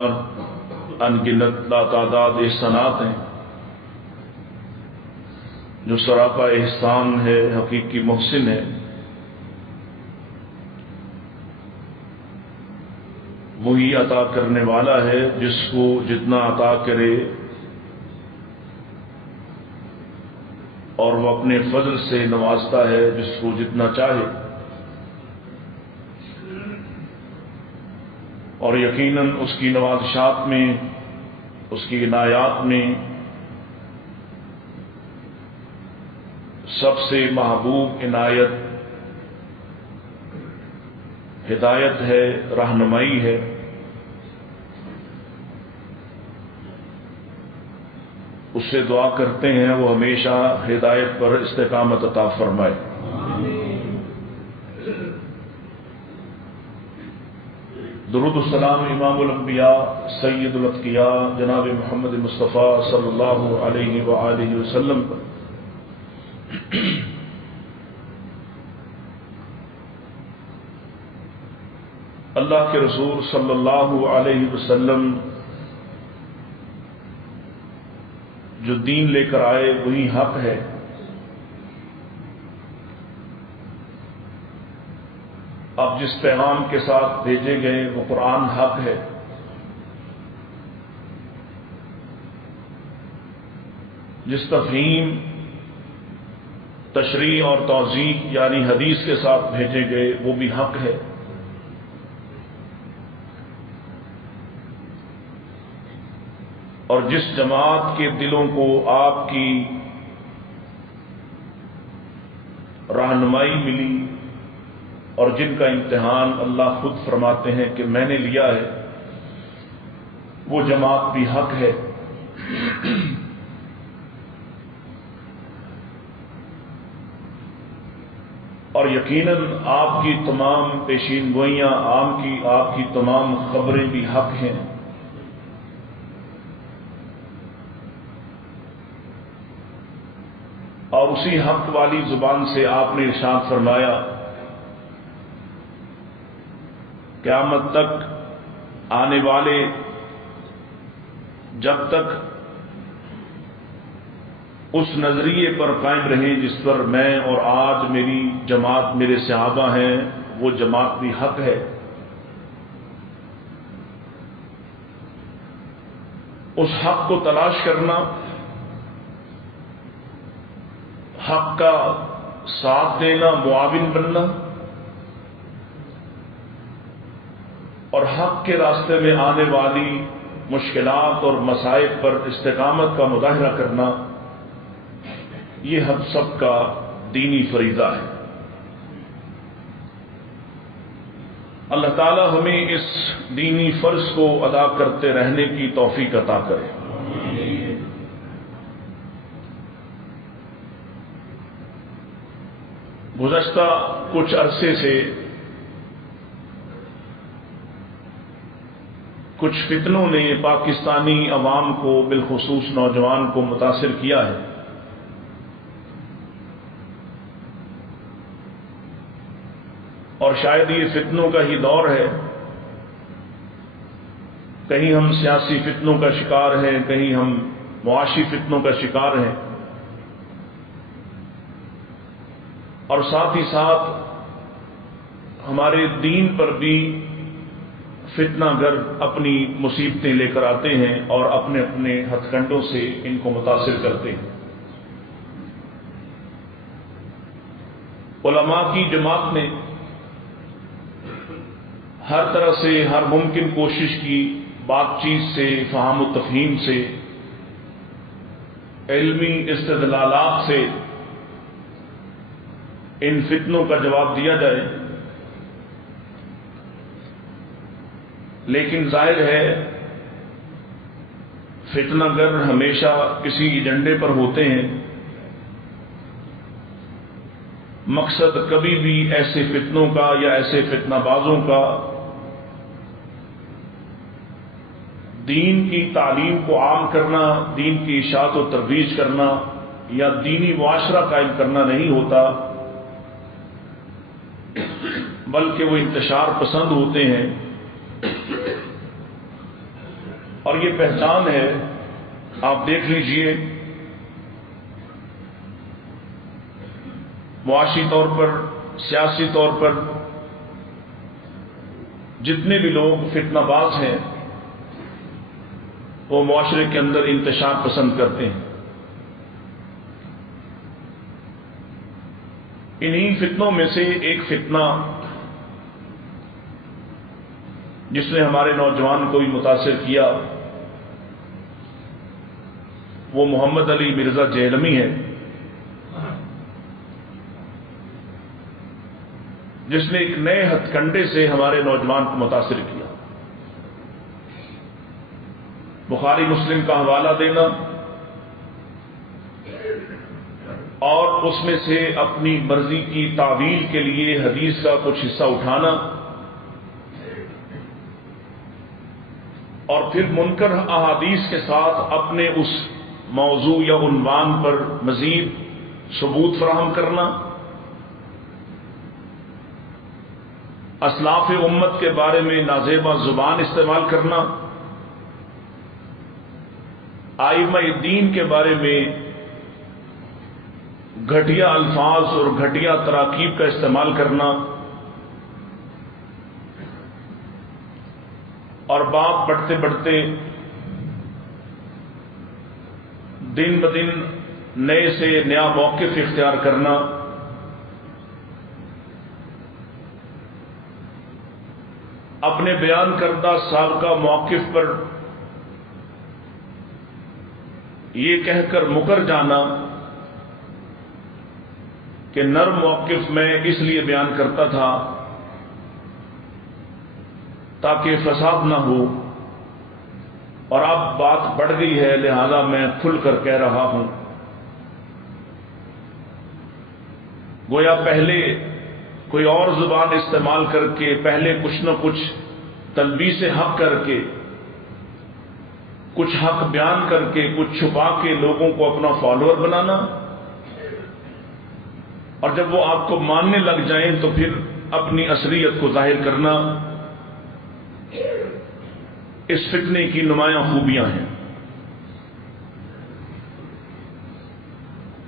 اور ان گنت لاتعداد احسانات ہیں جو سراپا احسان ہے، حقیقی محسن ہے۔ وہی عطا کرنے والا ہے جس کو جتنا عطا کرے، اور وہ اپنے فضل سے نوازتا ہے جس کو جتنا چاہے۔ اور یقیناً اس کی نوازشات میں، اس کی عنایات میں سب سے محبوب عنایت ہدایت ہے، رہنمائی ہے۔ اس سے دعا کرتے ہیں وہ ہمیشہ ہدایت پر استقامت عطا فرمائے۔ درود السلام امام الانبیاء سید الاتقیاء جناب محمد مصطفیٰ صلی اللہ علیہ وآلہ وسلم پر۔ اللہ کے رسول صلی اللہ علیہ وسلم جو دین لے کر آئے وہی حق ہے۔ اب جس پیغام کے ساتھ بھیجے گئے وہ قرآن حق ہے۔ جس تفہیم، تشریح اور توضیح یعنی حدیث کے ساتھ بھیجے گئے وہ بھی حق ہے۔ اور جس جماعت کے دلوں کو آپ کی رہنمائی ملی اور جن کا امتحان اللہ خود فرماتے ہیں کہ میں نے لیا ہے، وہ جماعت بھی حق ہے۔ اور یقیناً آپ کی تمام پیشین گوئیاں، آپ کی تمام خبریں بھی حق ہیں۔ اور اسی حق والی زبان سے آپ نے ارشاد فرمایا، قیامت تک آنے والے جب تک اس نظریے پر قائم رہیں جس پر میں اور آج میری جماعت، میرے صحابہ ہیں، وہ جماعت بھی حق ہے۔ اس حق کو تلاش کرنا، حق کا ساتھ دینا، معاون بننا، اور حق کے راستے میں آنے والی مشکلات اور مصائب پر استقامت کا مظاہرہ کرنا، یہ ہم سب کا دینی فریضہ ہے۔ اللہ تعالی ہمیں اس دینی فرض کو ادا کرتے رہنے کی توفیق عطا کرے۔ گزشتہ کچھ عرصے سے کچھ فتنوں نے پاکستانی عوام کو، بالخصوص نوجوان کو متاثر کیا ہے۔ اور شاید یہ فتنوں کا ہی دور ہے۔ کہیں ہم سیاسی فتنوں کا شکار ہیں، کہیں ہم معاشی فتنوں کا شکار ہیں، اور ساتھ ہی ساتھ ہمارے دین پر بھی فتنہ گر اپنی مصیبتیں لے کر آتے ہیں اور اپنے اپنے ہتھ کنڈوں سے ان کو متاثر کرتے ہیں۔ علماء کی جماعت نے ہر طرح سے، ہر ممکن کوشش کی، بات چیت سے، فہم و تفہیم سے، علمی استدلالات سے ان فتنوں کا جواب دیا جائے۔ لیکن ظاہر ہے فتنہ گر ہمیشہ کسی ایجنڈے پر ہوتے ہیں۔ مقصد کبھی بھی ایسے فتنوں کا یا ایسے فتنہ بازوں کا دین کی تعلیم کو عام کرنا، دین کی اشاعت و ترویج کرنا یا دینی معاشرہ قائم کرنا نہیں ہوتا، بلکہ وہ انتشار پسند ہوتے ہیں۔ اور یہ پہچان ہے. آپ دیکھ لیجئے معاشی طور پر، سیاسی طور پر جتنے بھی لوگ فتنہ باز ہیں وہ معاشرے کے اندر انتشار پسند کرتے ہیں. انہی فتنوں میں سے ایک فتنہ جس نے ہمارے نوجوان کو بھی متاثر کیا وہ محمد علی مرزا جہلمی ہے، جس نے ایک نئے ہتھ کنڈے سے ہمارے نوجوان کو متاثر کیا. بخاری مسلم کا حوالہ دینا اور اس میں سے اپنی مرضی کی تعویل کے لیے حدیث کا کچھ حصہ اٹھانا اور پھر منکر احادیث کے ساتھ اپنے اس موضوع یا عنوان پر مزید ثبوت فراہم کرنا، اسلاف امت کے بارے میں نازیبا زبان استعمال کرنا، ائمہ دین کے بارے میں گھٹیا الفاظ اور گھٹیا تراکیب کا استعمال کرنا، اور بات بڑھتے بڑھتے دن بدن نئے سے نیا موقف اختیار کرنا، اپنے بیان کردہ سابقہ موقف پر یہ کہہ کر مکر جانا کہ نرم موقف میں اس لیے بیان کرتا تھا تاکہ فساد نہ ہو، اور اب بات بڑھ گئی ہے لہذا میں کھل کر کہہ رہا ہوں. گویا پہلے کوئی اور زبان استعمال کر کے، پہلے کچھ نہ کچھ تلبیس حق کر کے، کچھ حق بیان کر کے، کچھ چھپا کے لوگوں کو اپنا فالوور بنانا، اور جب وہ آپ کو ماننے لگ جائیں تو پھر اپنی اصلیت کو ظاہر کرنا. اس فتنے کی نمایاں خوبیاں ہیں.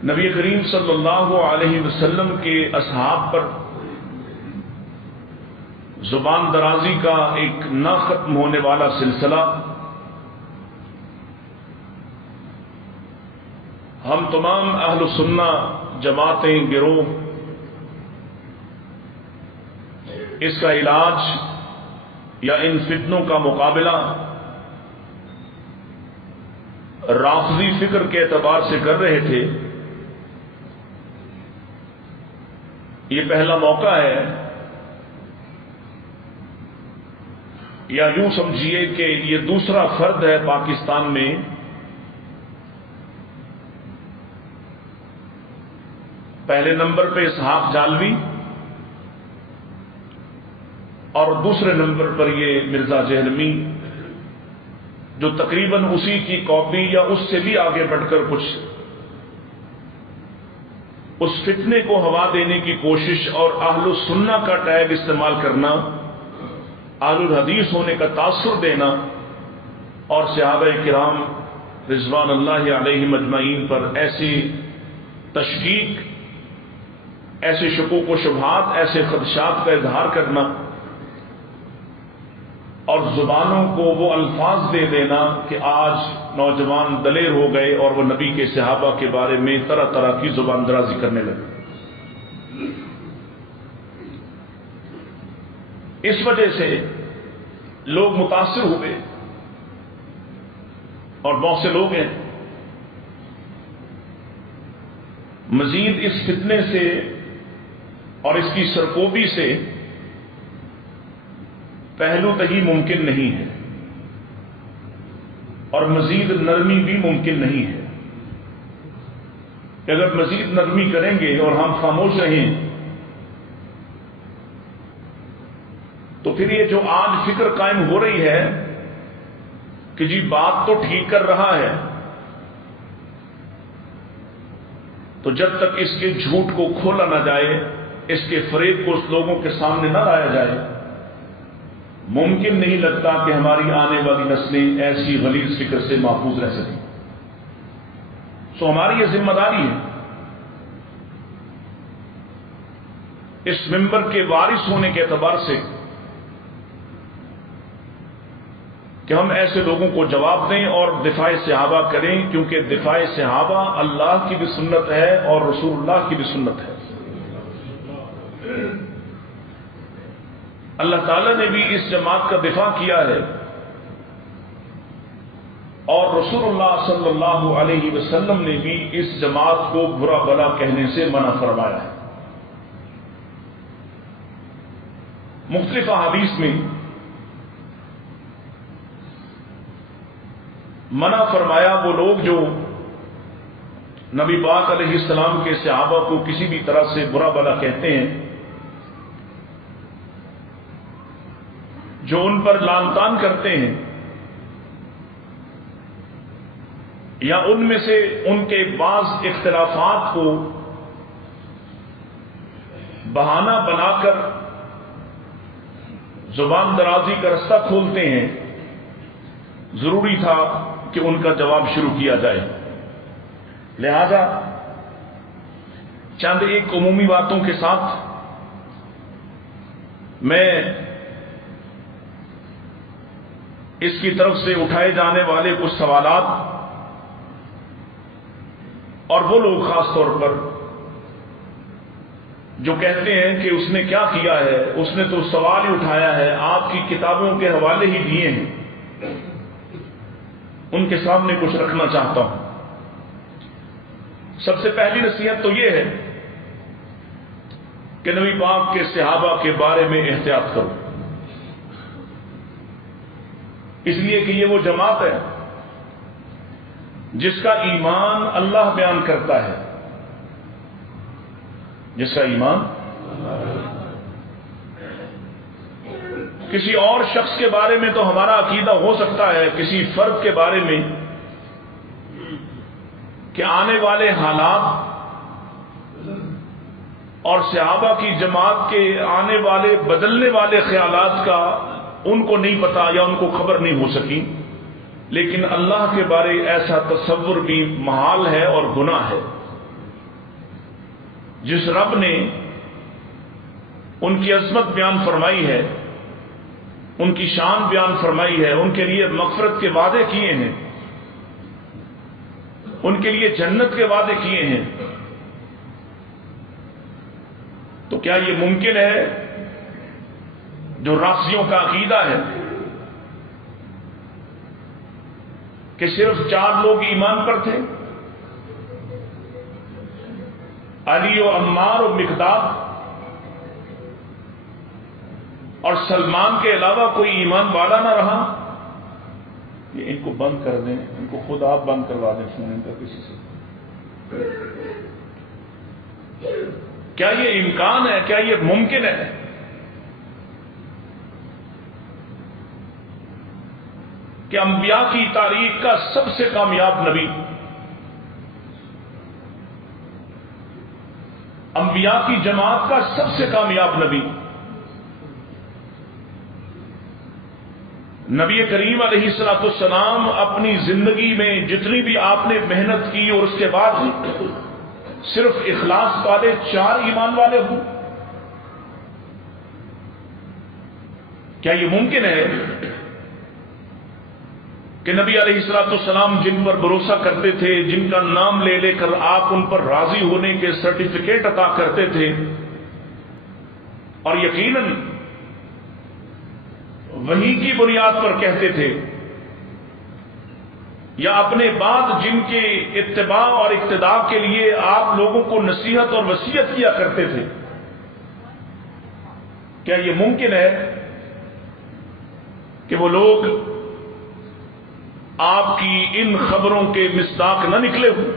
نبی کریم صلی اللہ علیہ وسلم کے اصحاب پر زبان درازی کا ایک نہ ختم ہونے والا سلسلہ ہم تمام اہل سنہ جماعتیں، گروہ اس کا علاج یا ان فتنوں کا مقابلہ رافضی فکر کے اعتبار سے کر رہے تھے. یہ پہلا موقع ہے، یا یوں سمجھیے کہ یہ دوسرا فرد ہے پاکستان میں پہلے نمبر پہ اسحاق جالوی اور دوسرے نمبر پر یہ مرزا جہلمی، جو تقریباً اسی کی کاپی یا اس سے بھی آگے بڑھ کر کچھ اس فتنے کو ہوا دینے کی کوشش اور اہل السنہ کا ٹیگ استعمال کرنا، اہل الحدیث ہونے کا تاثر دینا، اور صحابہ کرام رضوان اللہ علیہم اجمعین پر ایسی تشکیک، ایسے شکوک و شبہات، ایسے خدشات کا اظہار کرنا اور زبانوں کو وہ الفاظ دے دینا کہ آج نوجوان دلیر ہو گئے اور وہ نبی کے صحابہ کے بارے میں طرح طرح کی زبان درازی کرنے لگے. اس وجہ سے لوگ متاثر ہوئے، اور بہت سے لوگ ہیں مزید اس فتنے سے اور اس کی سرکوبی سے پہلو تہی ممکن نہیں ہے، اور مزید نرمی بھی ممکن نہیں ہے. کہ اگر مزید نرمی کریں گے اور ہم خاموش رہیں تو پھر یہ جو آج فکر قائم ہو رہی ہے کہ جی بات تو ٹھیک کر رہا ہے، تو جب تک اس کے جھوٹ کو کھولا نہ جائے، اس کے فریب کو اس لوگوں کے سامنے نہ لایا جائے، ممکن نہیں لگتا کہ ہماری آنے والی نسلیں ایسی غلیظ فکر سے محفوظ رہ سکیں. سو ہماری یہ ذمہ داری ہے اس ممبر کے وارث ہونے کے اعتبار سے کہ ہم ایسے لوگوں کو جواب دیں اور دفاع صحابہ کریں، کیونکہ دفاع صحابہ اللہ کی بھی سنت ہے اور رسول اللہ کی بھی سنت ہے. اللہ تعالیٰ نے بھی اس جماعت کا دفاع کیا ہے اور رسول اللہ صلی اللہ علیہ وسلم نے بھی اس جماعت کو برا بلا کہنے سے منع فرمایا ہے. مختلف احادیث میں منع فرمایا وہ لوگ جو نبی پاک علیہ السلام کے صحابہ کو کسی بھی طرح سے برا بلا کہتے ہیں، جو ان پر لعن طعن کرتے ہیں، یا ان میں سے ان کے بعض اختلافات کو بہانہ بنا کر زبان درازی کا رستہ کھولتے ہیں. ضروری تھا کہ ان کا جواب شروع کیا جائے. لہذا چند ایک عمومی باتوں کے ساتھ میں اس کی طرف سے اٹھائے جانے والے کچھ سوالات اور وہ لوگ خاص طور پر جو کہتے ہیں کہ اس نے کیا کیا ہے، اس نے تو سوال ہی اٹھایا ہے، آپ کی کتابوں کے حوالے ہی دیے ہیں، ان کے سامنے کچھ رکھنا چاہتا ہوں. سب سے پہلی نصیحت تو یہ ہے کہ نبی پاک کے صحابہ کے بارے میں احتیاط کرو، اس لیے کہ یہ وہ جماعت ہے جس کا ایمان اللہ بیان کرتا ہے، جس کا ایمان کسی اور شخص کے بارے میں تو ہمارا عقیدہ ہو سکتا ہے، کسی فرد کے بارے میں کہ آنے والے حالات اور صحابہ کی جماعت کے آنے والے بدلنے والے خیالات کا ان کو نہیں پتا یا ان کو خبر نہیں ہو سکی، لیکن اللہ کے بارے ایسا تصور بھی محال ہے اور گناہ ہے. جس رب نے ان کی عظمت بیان فرمائی ہے، ان کی شان بیان فرمائی ہے، ان کے لیے مغفرت کے وعدے کیے ہیں، ان کے لیے جنت کے وعدے کیے ہیں، تو کیا یہ ممکن ہے جو رافضیوں کا عقیدہ ہے کہ صرف 4 لوگ ایمان پر تھے، علی و عمار و مقداد، اور سلمان کے علاوہ کوئی ایمان والا نہ رہا؟ یہ ان کو بند کر دیں، ان کو خود آپ بند کروا دیں فون ان کا کسی سے. کیا یہ امکان ہے، کیا یہ ممکن ہے کہ انبیاء کی تاریخ کا سب سے کامیاب نبی، انبیاء کی جماعت کا سب سے کامیاب نبی، نبی کریم علیہ الصلوۃ والسلام اپنی زندگی میں جتنی بھی آپ نے محنت کی اور اس کے بعد صرف اخلاص والے 4 ایمان والے ہوں؟ کیا یہ ممکن ہے کہ نبی علیہ الصلوۃ والسلام جن پر بھروسہ کرتے تھے، جن کا نام لے لے کر آپ ان پر راضی ہونے کے سرٹیفکیٹ عطا کرتے تھے، اور یقیناً وحی کی بنیاد پر کہتے تھے، یا اپنے بعد جن کے اتباع اور اقتداء کے لیے آپ لوگوں کو نصیحت اور وصیت کیا کرتے تھے، کیا یہ ممکن ہے کہ وہ لوگ آپ کی ان خبروں کے مصداق نہ نکلے ہوں؟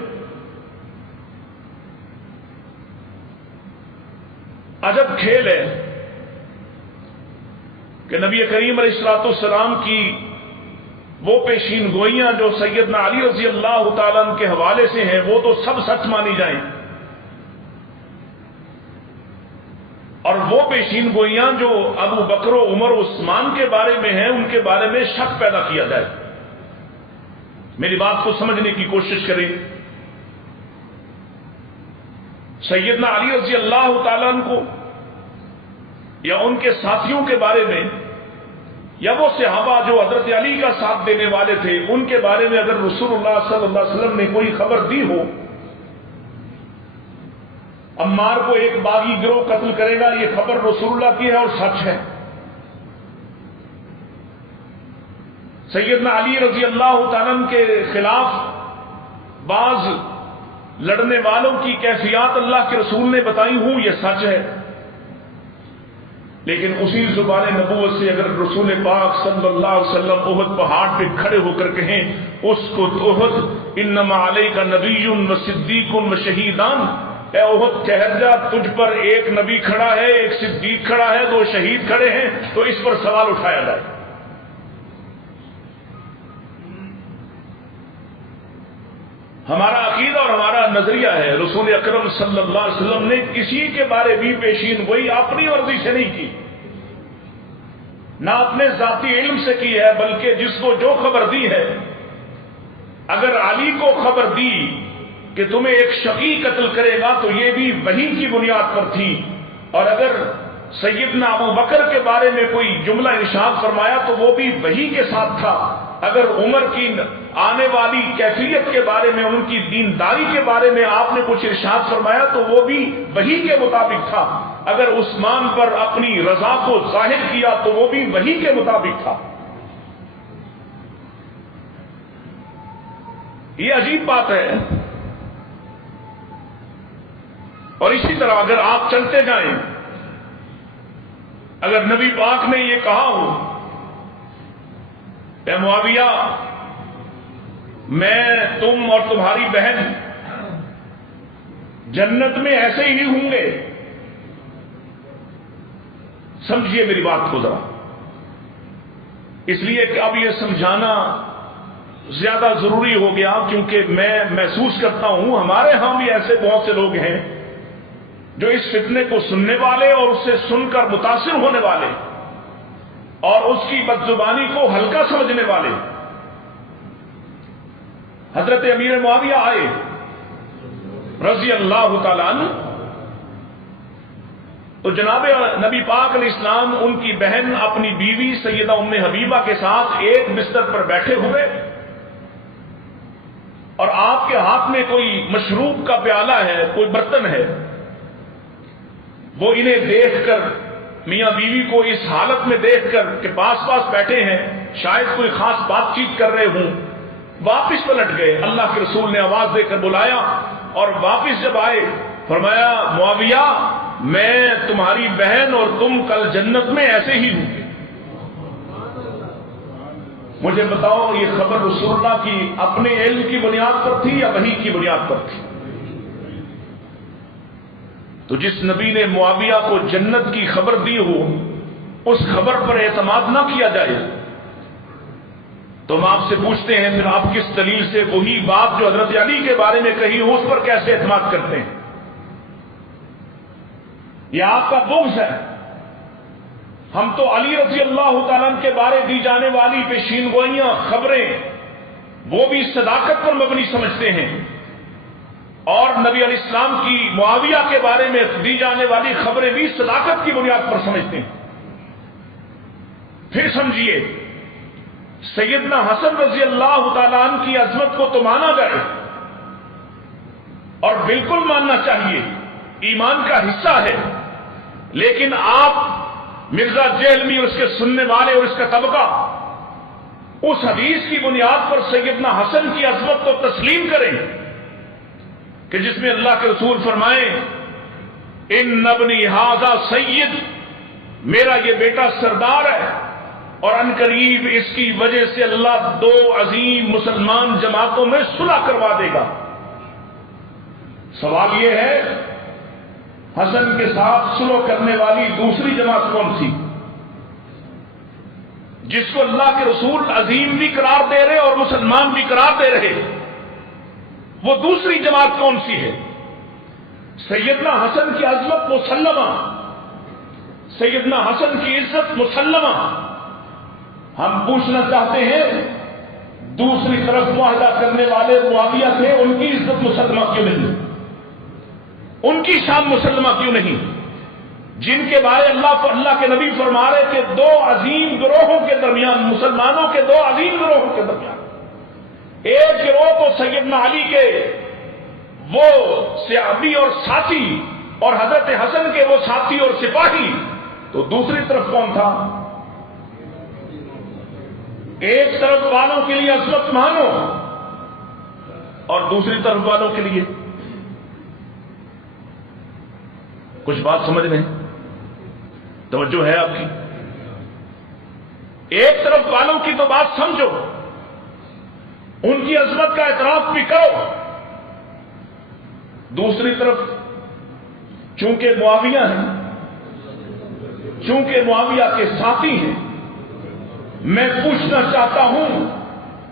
عجب کھیل ہے کہ نبی کریم علیہ الصلوۃ والسلام کی وہ پیشین گوئیاں جو سیدنا علی رضی اللہ تعالیٰ عنہ کے حوالے سے ہیں وہ تو سب سچ مانی جائیں، اور وہ پیشین گوئیاں جو ابو بکر و عمر و عثمان کے بارے میں ہیں ان کے بارے میں شک پیدا کیا جائے۔ میری بات کو سمجھنے کی کوشش کریں۔ سیدنا علی رضی اللہ تعالیٰ عنہ کو یا ان کے ساتھیوں کے بارے میں یا وہ صحابہ جو حضرت علی کا ساتھ دینے والے تھے ان کے بارے میں اگر رسول اللہ صلی اللہ علیہ وسلم نے کوئی خبر دی ہو، عمار کو ایک باغی گروہ قتل کرے گا، یہ خبر رسول اللہ کی ہے اور سچ ہے۔ سیدنا علی رضی اللہ تعالیٰ عنہ کے خلاف بعض لڑنے والوں کی کیفیات اللہ کے رسول نے بتائی ہوں، یہ سچ ہے۔ لیکن اسی زبان نبوت سے اگر رسول پاک صلی اللہ علیہ وسلم احد پہاڑ پہ کھڑے ہو کر کہیں اس کو احد انما علیک نبی و صدیق و شہیدان، اے احد کہہ جا تجھ پر ایک نبی کھڑا ہے، ایک صدیق کھڑا ہے، 2 شہید کھڑے ہیں، تو اس پر سوال اٹھایا جائے۔ ہمارا عقیدہ اور ہمارا نظریہ ہے رسول اکرم صلی اللہ علیہ وسلم نے کسی کے بارے بھی پیشین گوئی اپنی مرضی سے نہیں کی، نہ اپنے ذاتی علم سے کی ہے، بلکہ جس کو جو خبر دی ہے، اگر علی کو خبر دی کہ تمہیں ایک شقی قتل کرے گا تو یہ بھی وحی کی بنیاد پر تھی، اور اگر سیدنا ابو بکر کے بارے میں کوئی جملہ ارشاد فرمایا تو وہ بھی وحی کے ساتھ تھا، اگر عمر کی آنے والی کیفیت کے بارے میں ان کی دینداری کے بارے میں آپ نے کچھ ارشاد فرمایا تو وہ بھی وحی کے مطابق تھا، اگر عثمان پر اپنی رضا کو ظاہر کیا تو وہ بھی وحی کے مطابق تھا۔ یہ عجیب بات ہے۔ اور اسی طرح اگر آپ چلتے جائیں، اگر نبی پاک نے یہ کہا ہو اے معاویہ میں تم اور تمہاری بہن جنت میں ایسے ہی ہوں گے، سمجھیے میری بات کو ذرا، اس لیے کہ اب یہ سمجھانا زیادہ ضروری ہو گیا، کیونکہ میں محسوس کرتا ہوں ہمارے ہاں بھی ایسے بہت سے لوگ ہیں جو اس فتنے کو سننے والے اور اس سے سن کر متاثر ہونے والے اور اس کی بدزبانی کو ہلکا سمجھنے والے۔ حضرت امیر معاویہ آئے رضی اللہ تعالیٰ عنہ، تو جناب نبی پاک علیہ السلام ان کی بہن اپنی بیوی سیدہ ام حبیبہ کے ساتھ ایک بستر پر بیٹھے ہوئے، اور آپ کے ہاتھ میں کوئی مشروب کا پیالہ ہے، کوئی برتن ہے، وہ انہیں دیکھ کر میاں بیوی کو اس حالت میں دیکھ کر کہ پاس پاس بیٹھے ہیں، شاید کوئی خاص بات چیت کر رہے ہوں، واپس پلٹ گئے۔ اللہ کے رسول نے آواز دے کر بلایا، اور واپس جب آئے فرمایا معاویہ میں تمہاری بہن اور تم کل جنت میں ایسے ہی ہوں گے۔ مجھے بتاؤ یہ خبر رسول اللہ کی اپنے علم کی بنیاد پر تھی یا وحی کی بنیاد پر تھی؟ تو جس نبی نے معاویہ کو جنت کی خبر دی ہو اس خبر پر اعتماد نہ کیا جائے، تو ہم آپ سے پوچھتے ہیں پھر آپ کس دلیل سے وہی بات جو حضرت علی کے بارے میں کہی ہو اس پر کیسے اعتماد کرتے ہیں؟ یہ آپ کا بغض ہے۔ ہم تو علی رضی اللہ تعالیٰ کے بارے دی جانے والی پیشین گوئیاں، خبریں، وہ بھی صداقت پر مبنی سمجھتے ہیں، اور نبی علیہ السلام کی معاویہ کے بارے میں دی جانے والی خبریں بھی صداقت کی بنیاد پر سمجھتے ہیں۔ پھر سمجھیے سیدنا حسن رضی اللہ تعالیٰ عنہ کی عظمت کو تو مانا جائے، اور بالکل ماننا چاہیے، ایمان کا حصہ ہے، لیکن آپ مرزا جہلمی اور اس کے سننے والے اور اس کا طبقہ اس حدیث کی بنیاد پر سیدنا حسن کی عظمت کو تسلیم کریں کہ جس میں اللہ کے رسول فرمائیں ان ابنی ھذا سید، میرا یہ بیٹا سردار ہے، اور عنقریب اس کی وجہ سے اللہ 2 عظیم مسلمان جماعتوں میں صلح کروا دے گا۔ سوال یہ ہے حسن کے ساتھ صلح کرنے والی دوسری جماعت کون سی، جس کو اللہ کے رسول عظیم بھی قرار دے رہے اور مسلمان بھی قرار دے رہے؟ وہ دوسری جماعت کون سی ہے؟ سیدنا حسن کی عظمت مسلمہ، سیدنا حسن کی عزت مسلمہ. ہم پوچھنا چاہتے ہیں دوسری طرف معاہدہ کرنے والے معاویہ تھے، ان کی عزت مسلمہ کیوں نہیں؟ ان کی شان مسلمہ کیوں نہیں؟ جن کے بارے اللہ کے نبی فرما رہے کہ دو عظیم گروہوں کے درمیان، مسلمانوں کے دو عظیم گروہوں کے درمیان، ایک گروہ تو سیدنا علی کے وہ صحابی اور ساتھی اور حضرت حسن کے وہ ساتھی اور سپاہی، تو دوسری طرف کون تھا؟ ایک طرف والوں کے لیے عصمت مانو اور دوسری طرف والوں کے لیے کچھ بات سمجھ رہے ہیں؟ توجہ ہے آپ کی؟ ایک طرف والوں کی تو بات سمجھو، ان کی عظمت کا اعتراف بھی کرو، دوسری طرف چونکہ معاویہ ہیں، چونکہ معاویہ کے ساتھی ہیں، میں پوچھنا چاہتا ہوں،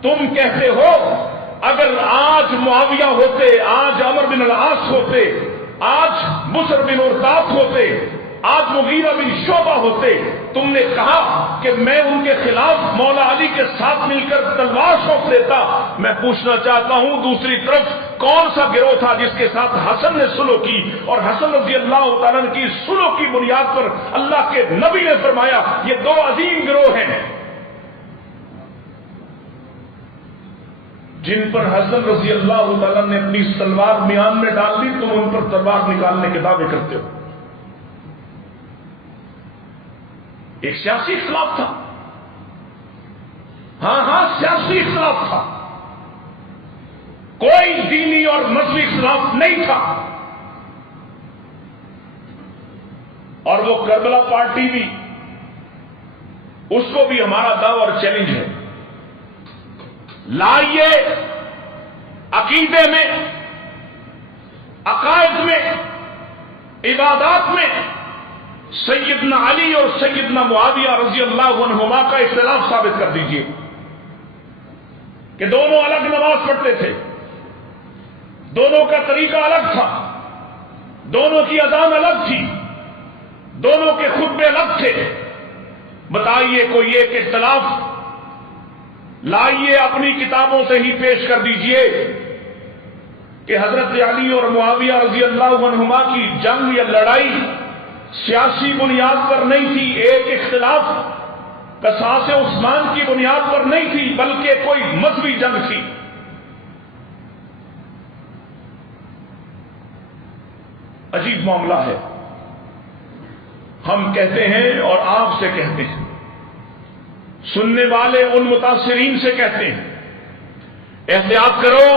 تم کہتے ہو اگر آج معاویہ ہوتے، آج عمر بن العاص ہوتے، آج بسر بن ارتاس ہوتے، آج مغیرہ بن شعبہ ہوتے، تم نے کہا کہ میں ان کے خلاف مولا علی کے ساتھ مل کر تلوار سونپ دیتا. میں پوچھنا چاہتا ہوں دوسری طرف کون سا گروہ تھا جس کے ساتھ حسن نے صلح کی؟ اور حسن رضی اللہ تعالیٰ کی صلح کی بنیاد پر اللہ کے نبی نے فرمایا یہ دو عظیم گروہ ہیں جن پر حسن رضی اللہ تعالیٰ نے اپنی تلوار میان میں ڈال دی، تم ان پر تلوار نکالنے کے دعوے کرتے ہو. ایک سیاسی اختلاف تھا، ہاں سیاسی اختلاف تھا، کوئی دینی اور مذہبی اختلاف نہیں تھا. اور وہ کربلا پارٹی بھی، اس کو بھی ہمارا دعوی اور چیلنج ہے، لائیے عقیدے میں، عقائد میں، عبادات میں سیدنا علی اور سیدنا معاویہ رضی اللہ عنہما کا اختلاف ثابت کر دیجئے کہ دونوں الگ نماز پڑھتے تھے، دونوں کا طریقہ الگ تھا، دونوں کی اذان الگ تھی، دونوں کے خطبے الگ تھے. بتائیے کوئی ایک اختلاف لائیے اپنی کتابوں سے ہی پیش کر دیجئے کہ حضرت علی اور معاویہ رضی اللہ عنہما کی جنگ یا لڑائی سیاسی بنیاد پر نہیں تھی، ایک اختلاف قصاص عثمان کی بنیاد پر نہیں تھی، بلکہ کوئی مذہبی جنگ تھی. عجیب معاملہ ہے. ہم کہتے ہیں اور آپ سے کہتے ہیں، سننے والے ان متاثرین سے کہتے ہیں احتیاط کرو،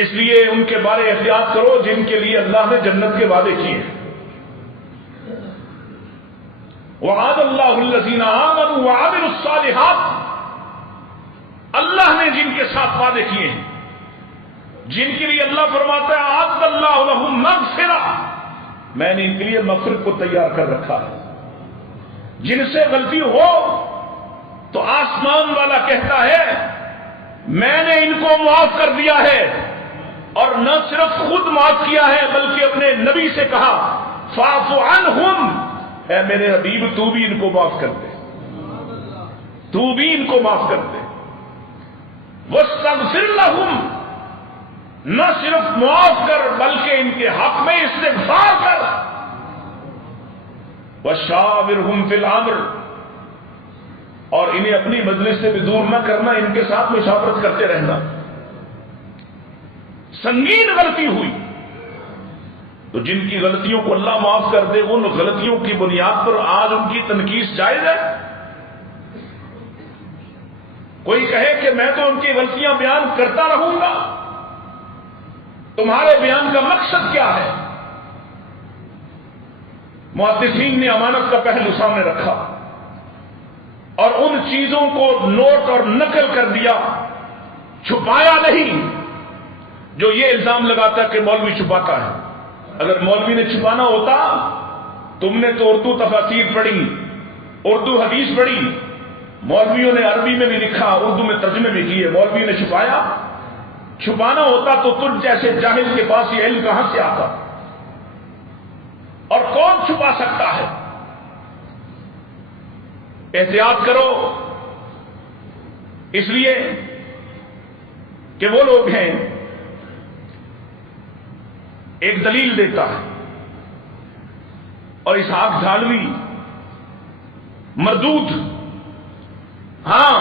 اس لیے ان کے بارے احتیاط کرو جن کے لیے اللہ نے جنت کے وعدے کیے ہیں. وعد اللہ الذین آمنوا وعملوا الصالحات، اللہ نے جن کے ساتھ وعدے کیے ہیں، جن کے لیے اللہ فرماتا ہے اعد اللہ لہم مغفرہ، میں نے ان کے لیے مغفرت کو تیار کر رکھا ہے. جن سے غلطی ہو تو آسمان والا کہتا ہے میں نے ان کو معاف کر دیا ہے، اور نہ صرف خود معاف کیا ہے بلکہ اپنے نبی سے کہا فاعف عنہم، اے میرے حبیب تو بھی ان کو معاف کر دے، تو بھی ان کو معاف کر دے. واستغفر لہم، نہ صرف معاف کر بلکہ ان کے حق میں استغفار کر. وشاورہم فی الامر، اور انہیں اپنی مجلس سے بھی دور نہ کرنا، ان کے ساتھ مشاورت کرتے رہنا. سنگین غلطی ہوئی تو جن کی غلطیوں کو اللہ معاف کر دے، ان غلطیوں کی بنیاد پر آج ان کی تنقید جائز ہے؟ کوئی کہے کہ میں تو ان کی غلطیاں بیان کرتا رہوں گا، تمہارے بیان کا مقصد کیا ہے؟ محدثین نے امانت کا پہلو سامنے رکھا اور ان چیزوں کو نوٹ اور نقل کر دیا، چھپایا نہیں. جو یہ الزام لگاتا کہ مولوی چھپاتا ہے، اگر مولوی نے چھپانا ہوتا، تم نے تو اردو تفاسیر پڑھی، اردو حدیث پڑھی، مولویوں نے عربی میں بھی لکھا، اردو میں ترجمے بھی کیے، مولوی نے چھپایا؟ چھپانا ہوتا تو تجھ جیسے جاہل کے پاس یہ علم کہاں سے آتا؟ اور کون چھپا سکتا ہے؟ احتیاط کرو، اس لیے کہ وہ لوگ ہیں، ایک دلیل دیتا ہے اور اسحاق جھالوی مردود، ہاں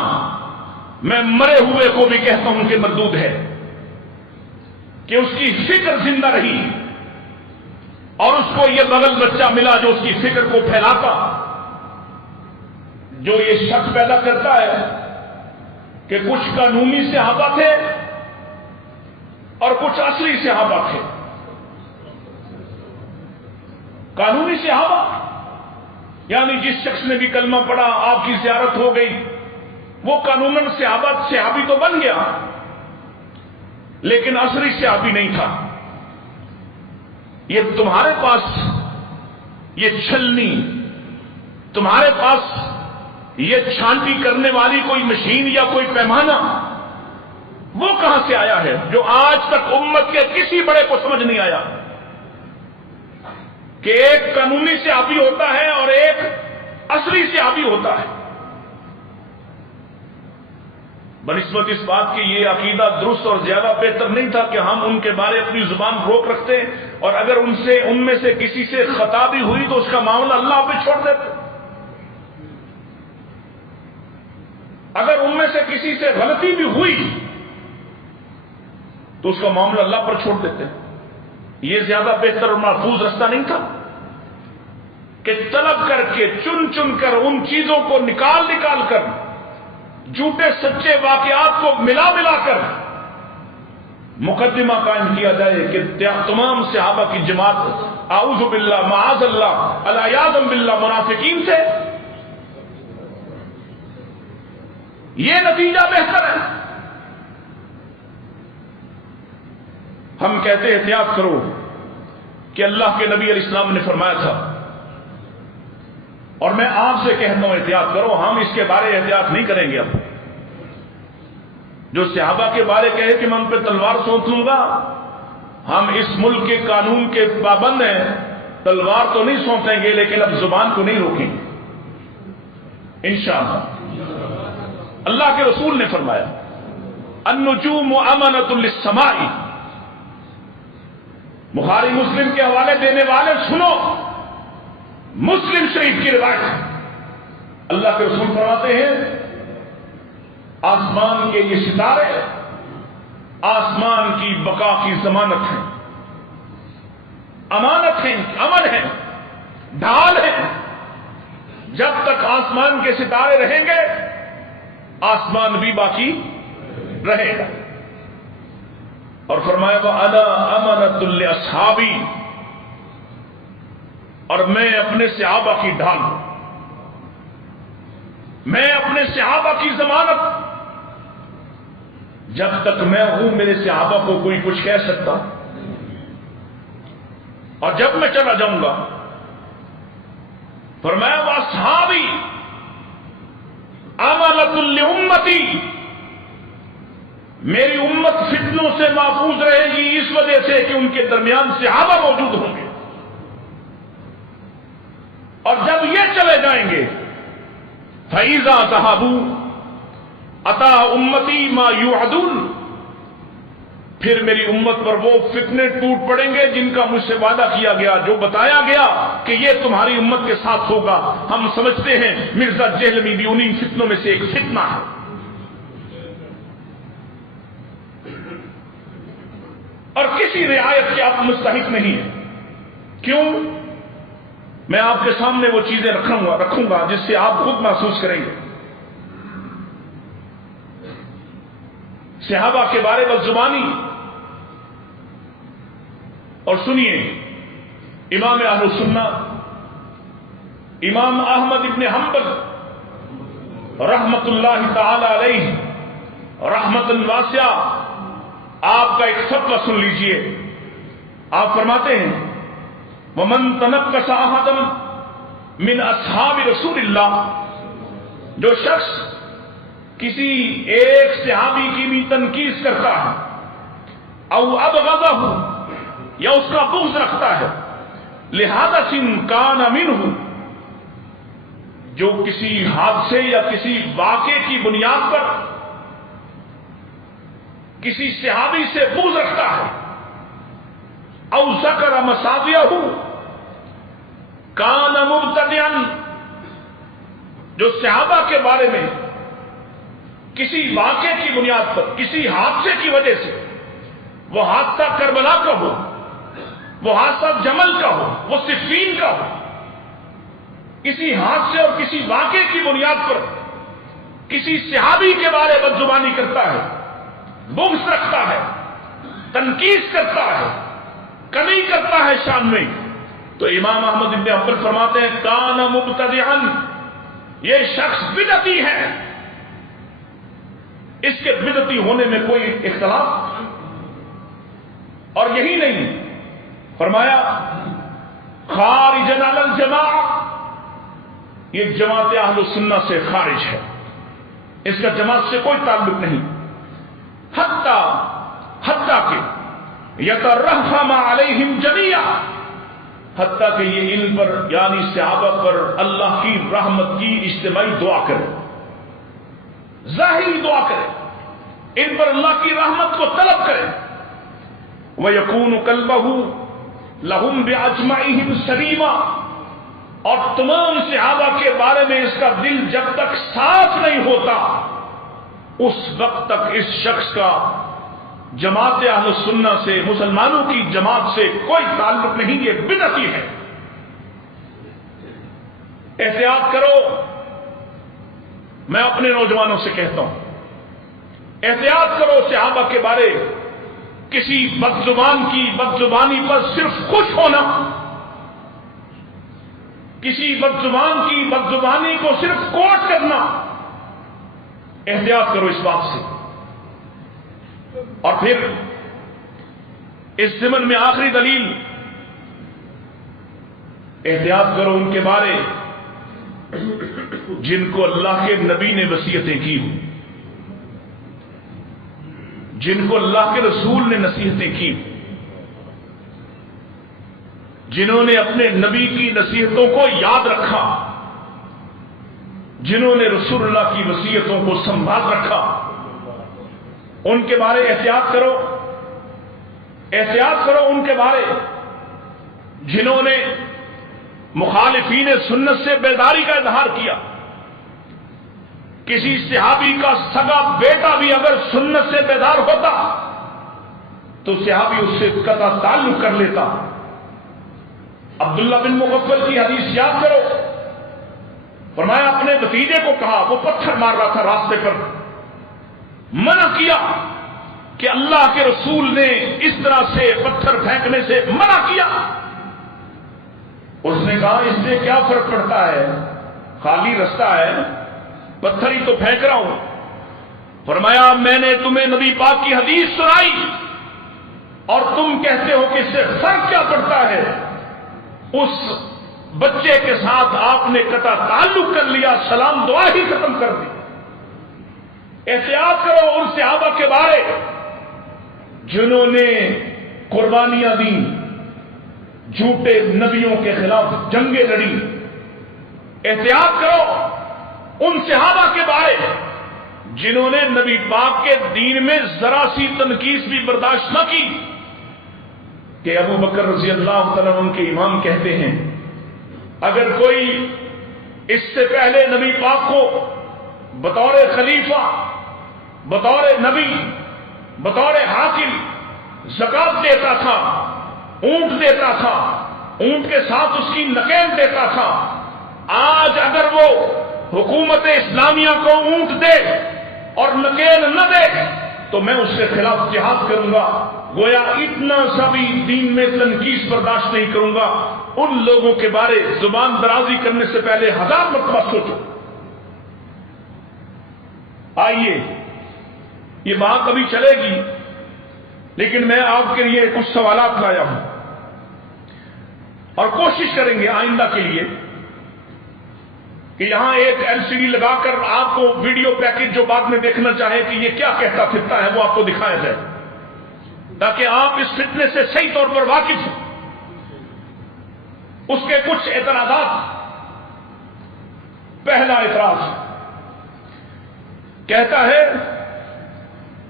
میں مرے ہوئے کو بھی کہتا ہوں کہ مردود ہے، کہ اس کی فکر زندہ رہی اور اس کو یہ بغل بچہ ملا جو اس کی فکر کو پھیلاتا، جو یہ شک پیدا کرتا ہے کہ کچھ قانونی صحابہ تھے اور کچھ اصلی صحابہ تھے۔ قانونی صحابہ یعنی جس شخص نے بھی کلمہ پڑھا، آپ کی زیارت ہو گئی، وہ قانوناً صحابی تو بن گیا، لیکن اصلی صحابی نہیں تھا۔ یہ تمہارے پاس یہ چھلنی، تمہارے پاس یہ چھانٹی کرنے والی کوئی مشین یا کوئی پیمانہ، وہ کہاں سے آیا ہے جو آج تک امت کے کسی بڑے کو سمجھ نہیں آیا کہ ایک قانونی صحابی ہوتا ہے اور ایک اصلی صحابی ہوتا ہے؟ بنسبت اس بات کی یہ عقیدہ درست اور زیادہ بہتر نہیں تھا کہ ہم ان کے بارے اپنی زبان روک رکھتے اور اگر ان میں سے کسی سے خطا بھی ہوئی تو اس کا معاملہ اللہ پہ چھوڑ دیتے، اگر ان میں سے کسی سے غلطی بھی ہوئی تو اس کا معاملہ اللہ پر چھوڑ دیتے۔ یہ زیادہ بہتر اور محفوظ رستہ نہیں تھا کہ طلب کر کے چن کر ان چیزوں کو نکال کر جھوٹے سچے واقعات کو ملا کر مقدمہ قائم کیا جائے کہ تمام صحابہ کی جماعت اعوذ باللہ معاذ اللہ العیاذ باللہ منافقین سے، یہ نتیجہ بہتر ہے۔ ہم کہتے احتیاط کرو کہ اللہ کے نبی علیہ السلام نے فرمایا تھا، اور میں آپ سے کہتا ہوں احتیاط کرو، ہم اس کے بارے احتیاط نہیں کریں گے۔ اب جو صحابہ کے بارے کہے کہ میں ان پہ تلوار سونپ لوں گا، ہم اس ملک کے قانون کے پابند ہیں، تلوار تو نہیں سونپیں گے لیکن اب زبان کو نہیں روکیں گے انشاءاللہ۔ اللہ کے رسول نے فرمایا النجوم امانۃ للسماء، بخاری مسلم کے حوالے دینے والے سنو، مسلم شریف کی روایت ہے، اللہ کے رسول فرماتے ہیں آسمان کے یہ ستارے آسمان کی بقا کی ضمانت ہیں، امانت ہیں، امن ہیں، ڈھال ہیں۔ جب تک آسمان کے ستارے رہیں گے آسمان بھی باقی رہے گا۔ اور فرمایا وَأَنَا أَمَنَةٌ لِأَصْحَابِي، اور میں اپنے صحابہ کی ڈھال ہوں، میں اپنے صحابہ کی ضمانت۔ جب تک میں ہوں میرے صحابہ کو کوئی کچھ کہہ سکتا، اور جب میں چلا جاؤں گا فرمایا وَأَصْحَابِي أَمَنَةٌ لِأُمَّتِي، میری امت فتنوں سے محفوظ رہے گی اس وجہ سے کہ ان کے درمیان صحابہ موجود ہوں گے، اور جب یہ چلے جائیں گے فَإِذَا ذَهَبُوا أَتَىٰ أُمَّتِي مَا يُوعَدُونَ، پھر میری امت پر وہ فتنے ٹوٹ پڑیں گے جن کا مجھ سے وعدہ کیا گیا، جو بتایا گیا کہ یہ تمہاری امت کے ساتھ ہوگا۔ ہم سمجھتے ہیں مرزا جہلمی بھی انہی فتنوں میں سے ایک فتنہ ہے۔ اور کسی رعایت کے آپ مستحق نہیں ہیں۔ کیوں؟ میں آپ کے سامنے وہ چیزیں رکھوں گا جس سے آپ خود محسوس کریں گے۔ صحابہ کے بارے میں زبانی، اور سنیے امام اہل سنہ امام احمد ابن حنبل رحمت اللہ تعالی علیہ رحمت واسعہ، آپ کا ایک فتویٰ سن لیجئے۔ آپ فرماتے ہیں وَمَن تَنَقَّصَ أَحَدًا مِنْ أَصْحَابِ رسول اللہ، جو شخص کسی ایک صحابی کی بھی تنقید کرتا ہے او ابغضہ، یا اس کا بغض رکھتا ہے، لحادث کان منہ، جو کسی حادثے یا کسی واقعے کی بنیاد پر کسی صحابی سے بغض رکھتا ہے، او ذکر مساویہ، کان مبتدعا، جو صحابہ کے بارے میں کسی واقعے کی بنیاد پر کسی حادثے کی وجہ سے، وہ حادثہ کربلا کا ہو، وہ حادثہ جمل کا ہو، وہ صفین کا ہو، کسی حادثے اور کسی واقعے کی بنیاد پر کسی صحابی کے بارے میں بدزبانی کرتا ہے، بغض رکھتا ہے، تنقید کرتا ہے، کمی کرتا ہے شان میں، تو امام احمد بن حنبل فرماتے ہیں کان مبتدعا، یہ شخص بدعتی ہے، اس کے بدعتی ہونے میں کوئی اختلاف۔ اور یہی نہیں، فرمایا خارج علی الجماعہ، یہ جماعت اہل السنہ سے خارج ہے، اس کا جماعت سے کوئی تعلق نہیں، حتیٰ کہ یترحم علیہم جمیعا، حتیٰ کہ یہ ان پر یعنی صحابہ پر اللہ کی رحمت کی اجتماعی دعا کرے، ظاہری دعا کرے، ان پر اللہ کی رحمت کو طلب کرے، وَيَكُونُ قَلْبَهُ لَهُمْ بِأَجْمَعِهِمْ سَلِيمًا، اور تمام صحابہ کے بارے میں اس کا دل جب تک صاف نہیں ہوتا، اس وقت تک اس شخص کا جماعت اہل سنہ سے، مسلمانوں کی جماعت سے کوئی تعلق نہیں، یہ بدعتی ہے۔ احتیاط کرو، میں اپنے نوجوانوں سے کہتا ہوں، احتیاط کرو صحابہ کے بارے کسی بدزبان کی بدزبانی پر صرف خوش ہونا، کسی بدزبان کی بدزبانی کو صرف کوٹ کرنا، احتیاط کرو اس بات سے۔ اور پھر اس ضمن میں آخری دلیل، احتیاط کرو ان کے بارے جن کو اللہ کے نبی نے وصیتیں کی ہوں، جن کو اللہ کے رسول نے نصیحتیں کی، جنہوں نے اپنے نبی کی نصیحتوں کو یاد رکھا، جنہوں نے رسول اللہ کی وصیتوں کو سنبھال رکھا، ان کے بارے احتیاط کرو، احتیاط کرو ان کے بارے جنہوں نے مخالفین سنت سے بیداری کا اظہار کیا۔ کسی صحابی کا سگا بیٹا بھی اگر سنت سے بیدار ہوتا تو صحابی اس سے قطع تعلق کر لیتا۔ عبداللہ بن مغفل کی حدیث یاد کرو، فرمایا اپنے بھتیجے کو کہا، وہ پتھر مار رہا تھا راستے پر، منع کیا کہ اللہ کے رسول نے اس طرح سے پتھر پھینکنے سے منع کیا۔ اس نے کہا اس سے کیا فرق پڑتا ہے، خالی رستہ ہے، پتھر ہی تو پھینک رہا ہوں۔ فرمایا میں نے تمہیں نبی پاک کی حدیث سنائی اور تم کہتے ہو کہ اس سے فرق کیا پڑتا ہے۔ اس بچے کے ساتھ آپ نے قطع تعلق کر لیا، سلام دعا ہی ختم کر دی۔ احتیاط کرو ان صحابہ کے بارے جنہوں نے قربانیاں دی، جھوٹے نبیوں کے خلاف جنگیں لڑی۔ احتیاط کرو ان صحابہ کے بارے جنہوں نے نبی پاک کے دین میں ذرا سی تنقید بھی برداشت نہ کی، کہ ابو بکر رضی اللہ تعالیٰ عنہ کے امام کہتے ہیں اگر کوئی اس سے پہلے نبی پاک کو بطور خلیفہ، بطور نبی، بطور حاکم زکات دیتا تھا، اونٹ دیتا تھا، اونٹ کے ساتھ اس کی نقیل دیتا تھا، آج اگر وہ حکومت اسلامیہ کو اونٹ دے اور نقیل نہ دے تو میں اس کے خلاف جہاد کروں گا، گویا اتنا سا بھی دین میں تنقید برداشت نہیں کروں گا۔ ان لوگوں کے بارے زبان درازی کرنے سے پہلے 1000 مرتبہ سوچو۔ آئیے یہ بات ابھی چلے گی، لیکن میں آپ کے لیے کچھ سوالات لایا ہوں اور کوشش کریں گے آئندہ کے لیے کہ یہاں ایک LCD لگا کر آپ کو ویڈیو پیکج جو بعد میں دیکھنا چاہے کہ یہ کیا کہتا پھرتا ہے وہ آپ کو دکھایا جائے، تاکہ آپ اس فتنے سے صحیح طور پر واقف ہوں۔ اس کے کچھ اعتراضات. پہلا اعتراض کہتا ہے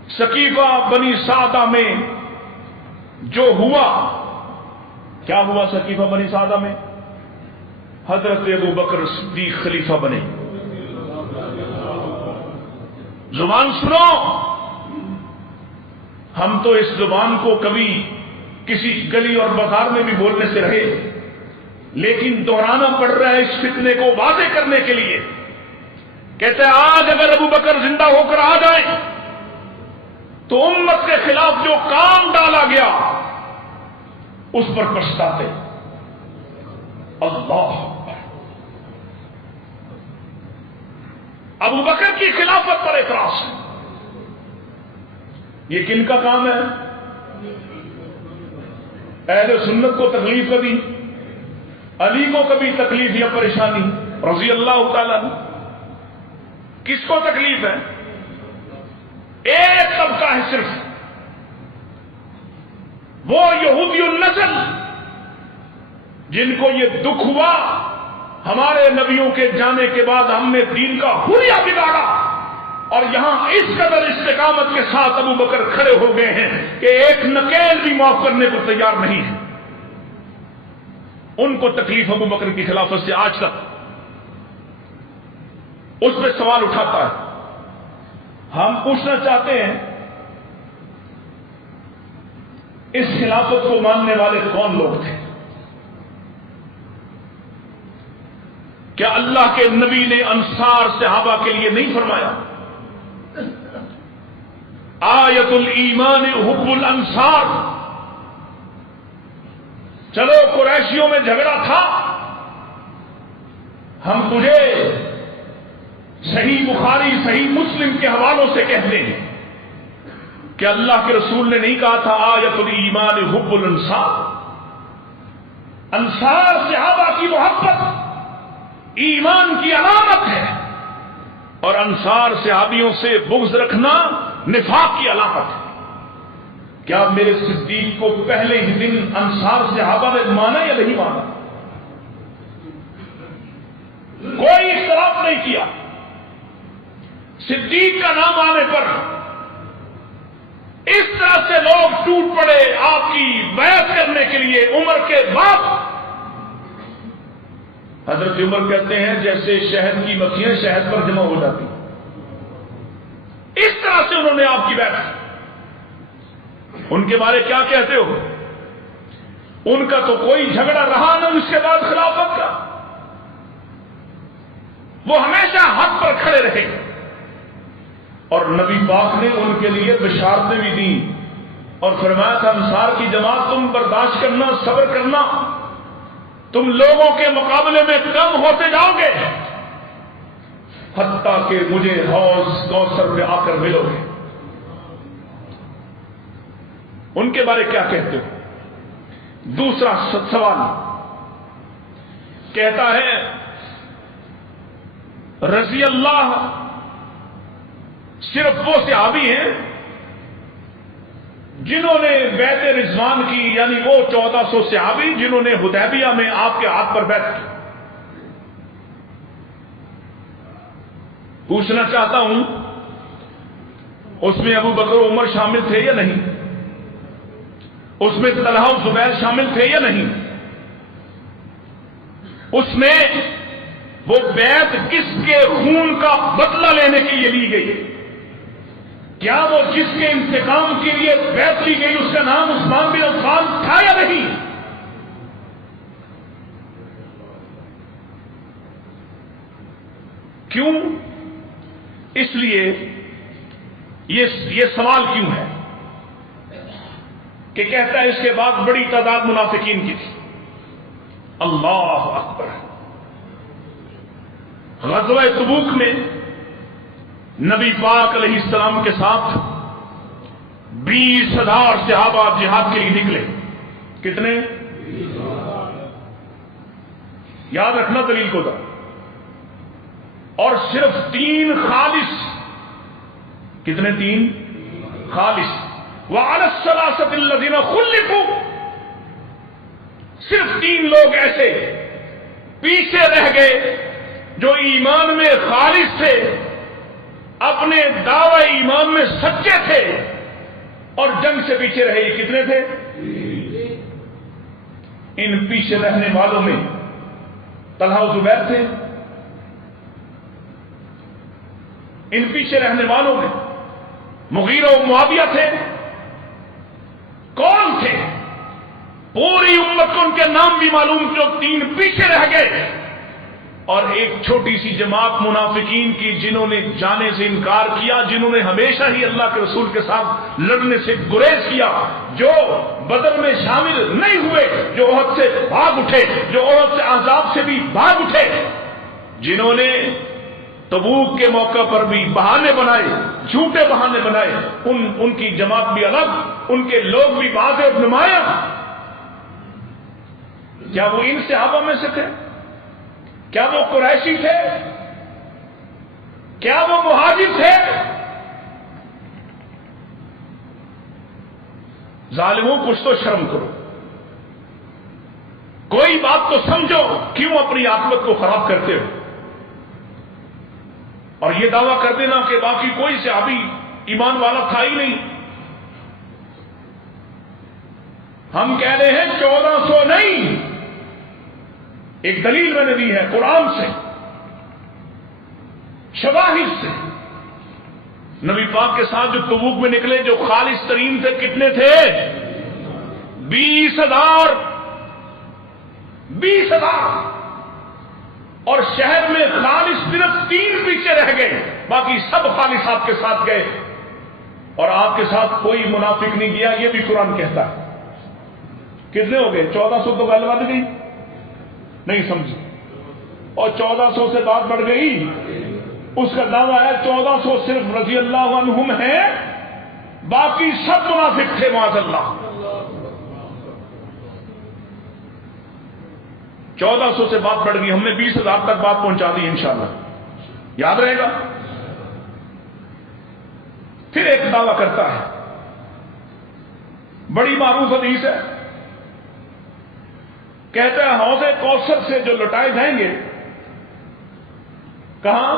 سقیفہ بنی سعدہ میں جو ہوا، کیا ہوا سقیفہ بنی سعدہ میں؟ حضرت ابو بکر صدیق خلیفہ بنے. زبان سنو، ہم تو اس زبان کو کبھی کسی گلی اور بازار میں بھی بولنے سے رہے، لیکن دہرانا پڑ رہا ہے اس فتنے کو واضح کرنے کے لیے. کہتے ہیں آج اگر ابو بکر زندہ ہو کر آ جائیں تو امت کے خلاف جو کام ڈالا گیا اس پر پچھتاتے. اللہ، ابو بکر کی خلافت پر اعتراض ہے. یہ کن کا کام ہے؟ اہل سنت کو تکلیف کبھی، علی کو کبھی تکلیف یا پریشانی رضی اللہ تعالیٰ عنہ. کس کو تکلیف ہے؟ ایک طبقہ ہے صرف، وہ یہودی النسل جن کو یہ دکھ ہوا ہمارے نبیوں کے جانے کے بعد ہم نے دین کا حلیہ بگاڑا، اور یہاں اس قدر استقامت کے ساتھ ابو بکر کھڑے ہو گئے ہیں کہ ایک نکیل بھی معاف کرنے کو تیار نہیں ہے. ان کو تکلیف ابو بکر کی خلافت سے آج تک. اس پہ سوال اٹھاتا ہے. ہم پوچھنا چاہتے ہیں اس خلافت کو ماننے والے کون لوگ تھے؟ کیا اللہ کے نبی نے انصار صحابہ کے لیے نہیں فرمایا آیت الایمان حب الانصار؟ چلو قریشیوں میں جھگڑا تھا، ہم تجھے صحیح بخاری صحیح مسلم کے حوالوں سے کہتے ہیں کہ اللہ کے رسول نے نہیں کہا تھا آیت الایمان حب الانصار؟ انصار صحابہ کی محبت ایمان کی علامت ہے، اور انصار صحابیوں سے بغض رکھنا نفاق کی علامت ہے. کیا میرے صدیق کو پہلے ہی دن انصار صحابہ نے مانا یا نہیں مانا؟ کوئی اختلاف نہیں کیا. صدیق کا نام آنے پر اس طرح سے لوگ ٹوٹ پڑے آپ کی بیعت کرنے کے لیے. عمر کے بعد حضرت عمر کہتے ہیں جیسے شہد کی مکھیاں شہد پر جمع ہو جاتی، اس طرح سے انہوں نے آپ کی بیعت کی. ان کے بارے کیا کہتے ہو؟ ان کا تو کوئی جھگڑا رہا نہ اس کے بعد خلافت کا. وہ ہمیشہ حق پر کھڑے رہے، اور نبی پاک نے ان کے لیے بشارتیں بھی دیں اور فرمایا تھا انصار کی جماعت تم برداشت کرنا، صبر کرنا، تم لوگوں کے مقابلے میں کم ہوتے جاؤ گے حتیٰ کہ مجھے حوض کوثر پہ آ کر ملو گے. ان کے بارے کیا کہتے ہو؟ دوسرا سوال کہتا ہے رضی اللہ صرف وہ صحابی ہیں جنہوں نے بیعت رضوان کی، یعنی وہ 1400 صحابی جنہوں نے حدیبیہ میں آپ کے ہاتھ پر بیعت کی. پوچھنا چاہتا ہوں اس میں ابو بکر و عمر شامل تھے یا نہیں؟ اس میں طلحہ و زبیر شامل تھے یا نہیں؟ اس میں وہ بیعت کس کے خون کا بدلہ لینے کے لیے لی گئی؟ کیا وہ جس کے انتقام کے لیے بیعت لی گئی اس کا نام عثمان بن عفان تھا یا نہیں؟ کیوں؟ اس لیے یہ سوال کیوں ہے کہ کہتا ہے اس کے بعد بڑی تعداد منافقین کی تھی. اللہ اکبر. غزوہ تبوک میں نبی پاک علیہ السلام کے ساتھ 20,000 صحابہ جہاد کے لیے نکلے. کتنے؟ یاد رکھنا دلیل کو تھا. اور صرف 3 خالص. کتنے؟ 3 خالص. وعلى الثلاثة الذين خلفوا. صرف 3 لوگ ایسے پیچھے رہ گئے جو ایمان میں خالص تھے، اپنے دعوی ایمان میں سچے تھے اور جنگ سے پیچھے رہے۔ یہ کتنے تھے؟ ان پیچھے رہنے والوں میں طلحہ و زبیر تھے، ان پیچھے رہنے والوں میں مغیرہ و معاویہ تھے۔ کون تھے؟ پوری امت کو ان کے نام بھی معلوم، جو 3 پیچھے رہ گئے، اور ایک چھوٹی سی جماعت منافقین کی جنہوں نے جانے سے انکار کیا، جنہوں نے ہمیشہ ہی اللہ کے رسول کے ساتھ لڑنے سے گریز کیا، جو بدر میں شامل نہیں ہوئے، جو احد سے بھاگ اٹھے، جو احد سے احزاب سے بھی بھاگ اٹھے، جنہوں نے تبوک کے موقع پر بھی بہانے بنائے، جھوٹے بہانے بنائے، ان کی جماعت بھی الگ، ان کے لوگ بھی واضح اور نمایاں۔ کیا وہ ان صحابہ میں سے تھے؟ کیا وہ قریشی تھے؟ کیا وہ مہاجر تھے؟ ظالموں، کچھ تو شرم کرو، کوئی بات تو سمجھو، کیوں اپنی عاقبت کو خراب کرتے ہو؟ اور یہ دعویٰ کر دینا کہ باقی کوئی صحابی ایمان والا تھا ہی نہیں۔ ہم کہہ رہے ہیں 1400 نہیں، ایک دلیل میں نے دی ہے قرآن سے، شواہد سے۔ نبی پاک کے ساتھ جو تبوک میں نکلے، جو خالص ترین تھے، کتنے تھے؟ 20,000 20,000 اور شہر میں خالص صرف 3 پیچھے رہ گئے، باقی سب خالص آپ کے ساتھ گئے، اور آپ کے ساتھ کوئی منافق نہیں گیا، یہ بھی قرآن کہتا ہے۔ کتنے ہو گئے؟ 1400 تو گل بڑھ گئی، نہیں سمجھی، اور 1400 سے بات بڑھ گئی، اس کا دعویٰ ہے 1400 صرف رضی اللہ عنہم ہیں، باقی سب منافق تھے معاذ اللہ۔ 1400 سے بات بڑھ گئی، ہم نے 20,000 تک بات پہنچا دی، انشاءاللہ یاد رہے گا۔ پھر ایک دعویٰ کرتا ہے، بڑی معروف حدیث ہے، کہتا ہے حوض کوثر سے جو لٹائے جائیں گے، کہاں؟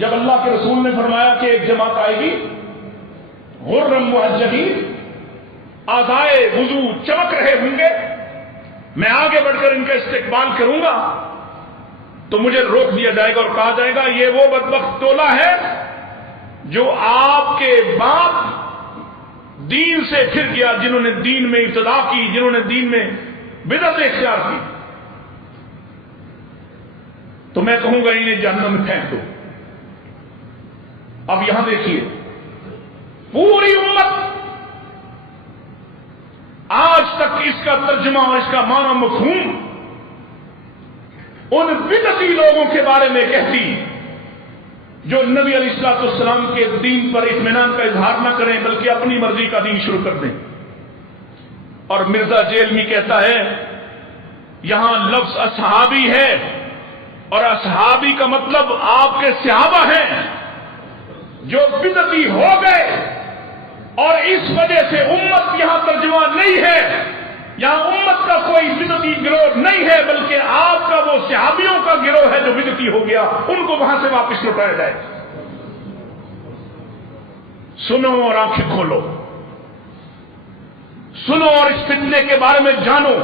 جب اللہ کے رسول نے فرمایا کہ ایک جماعت آئے گی، غرم محجلین، اعضائے وضو چمک رہے ہوں گے، میں آگے بڑھ کر ان کا استقبال کروں گا تو مجھے روک دیا جائے گا اور کہا جائے گا یہ وہ بدبخت ٹولہ ہے جو آپ کے باپ دین سے پھر گیا، جنہوں نے دین میں ابتدا کی، جنہوں نے دین میں بدعت اختیار کی، تو میں کہوں گا انہیں جہنم میں پھینک دو۔ اب یہاں دیکھیے، پوری امت آج تک اس کا ترجمہ اور اس کا معنی مفہوم ان بدعتی لوگوں کے بارے میں کہتی جو نبی علیہ الصلوۃ والسلام کے دین پر اطمینان کا اظہار نہ کریں بلکہ اپنی مرضی کا دین شروع کر دیں۔ اور مرزا جیلمی کہتا ہے یہاں لفظ اصحابی ہے، اور اصحابی کا مطلب آپ کے صحابہ ہیں جو بدعتی ہو گئے، اور اس وجہ سے امت یہاں ترجمہ نہیں ہے، یہاں امت کا کوئی بدعتی گروہ نہیں ہے، بلکہ آپ کا وہ صحابیوں کا گروہ ہے جو بدعتی ہو گیا، ان کو وہاں سے واپس لوٹایا جائے۔ سنو اور آنکھیں کھولو، سنو اور اس فتنے کے بارے میں جانو،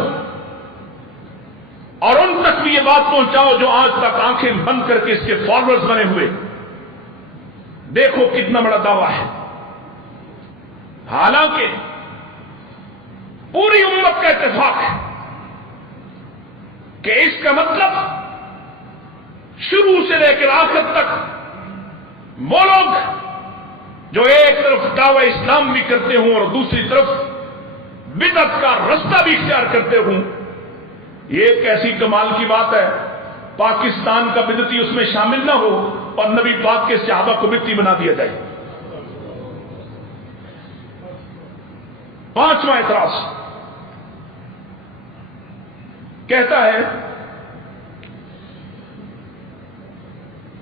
اور ان تک بھی یہ بات پہنچاؤ جو آج تک آنکھیں بند کر کے اس کے فالوورز بنے ہوئے۔ دیکھو کتنا بڑا دعویٰ ہے، حالانکہ پوری امت کا اتفاق ہے کہ اس کا مطلب شروع سے لے کر آخر تک وہ لوگ جو ایک طرف دعوی اسلام بھی کرتے ہوں اور دوسری طرف بدعت کا رستہ بھی اختیار کرتے ہوں، یہ ایک ایسی کمال کی بات ہے پاکستان کا بدعتی اس میں شامل نہ ہو اور نبی پاک کے صحابہ کو بدعتی بنا دیا جائے۔ پانچواں اعتراض کہتا ہے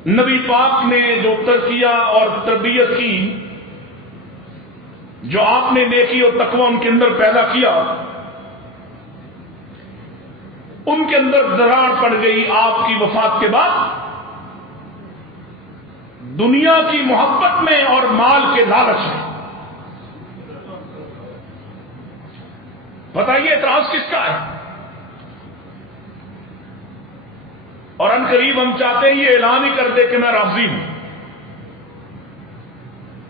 نبی پاک نے جو ترقیہ اور تربیت کی، جو آپ نے نیکی اور تقوی ان کے اندر پیدا کیا، ان کے اندر دراڑ پڑ گئی آپ کی وفات کے بعد دنیا کی محبت میں اور مال کے لالچ میں. بتائیے اعتراض کس کا ہے؟ اور ان قریب ہم چاہتے ہیں یہ اعلان ہی کر دے کہ میں رافضی ہوں،